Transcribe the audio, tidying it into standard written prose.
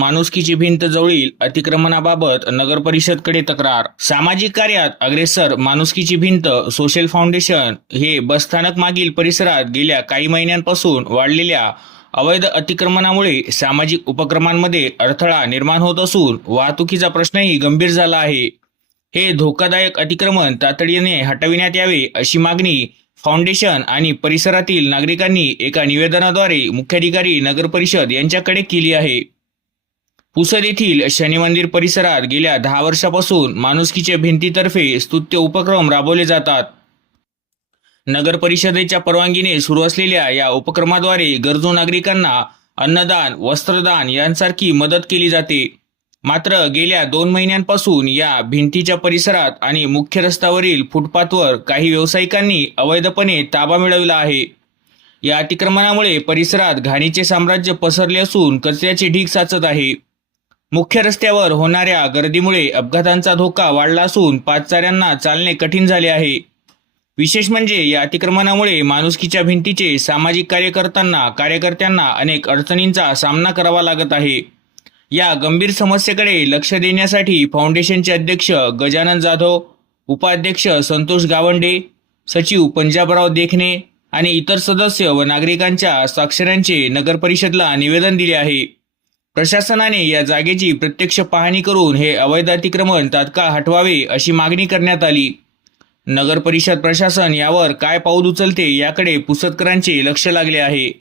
माणुसकीची भिंत जवळील अतिक्रमणाबाबत नगर परिषदकडे तक्रार। सामाजिक कार्यात अग्रेसर माणुसकीची भिंत सोशल फाउंडेशन हे बसस्थानक मागील परिसरात गेल्या काही महिन्यांपासून वाढलेल्या अवैध अतिक्रमणामुळे सामाजिक उपक्रमांमध्ये अडथळा निर्माण होत असून वाहतुकीचा प्रश्नही गंभीर झाला आहे। हे धोकादायक अतिक्रमण तातडीने हटविण्यात यावे अशी मागणी फाउंडेशन आणि परिसरातील नागरिकांनी एका निवेदनाद्वारे मुख्याधिकारी नगर परिषद यांच्याकडे केली आहे। पुसद येथील शनी मंदिर परिसरात गेल्या 10 वर्षापासून माणुसकीच्या भिंतीतर्फे स्तुत्य उपक्रम राबवले जातात। नगर परिषदेच्या परवानगीने सुरू असलेल्या या उपक्रमाद्वारे गरजू नागरिकांना अन्नदान, वस्त्रदान यांसारखी मदत केली जाते। मात्र गेल्या 2 महिन्यांपासून या भिंतीच्या परिसरात आणि मुख्य रस्त्यावरील फुटपाथवर काही व्यावसायिकांनी अवैधपणे ताबा मिळवला आहे। या अतिक्रमणामुळे परिसरात घाणीचे साम्राज्य पसरले असून कचऱ्याचे ढीग साचत आहे। मुख्य रस्त्यावर होणाऱ्या गर्दीमुळे अपघातांचा धोका वाढला असून पादचाऱ्यांना चालणे कठीण झाले आहे। विशेष म्हणजे या अतिक्रमणामुळे माणुसकीच्या भिंतीचे सामाजिक कार्यकर्त्यांना अनेक अडचणींचा सामना करावा लागत आहे। या गंभीर समस्येकडे लक्ष देण्यासाठी फाउंडेशनचे अध्यक्ष गजानन जाधव, उपाध्यक्ष संतोष गावंडे, सचिव पंजाबराव देखणे आणि इतर सदस्य व नागरिकांच्या स्वाक्षऱ्यांचे नगर परिषदला निवेदन दिले आहे। प्रशासनाने या जागेची प्रत्यक्ष पाहणी करून हे अवैध अतिक्रमण तात्काळ हटवावे अशी मागणी करण्यात आली। नगर परिषद प्रशासन यावर काय पाऊल उचलते याकडे पुसदकरांचे लक्ष लागले आहे।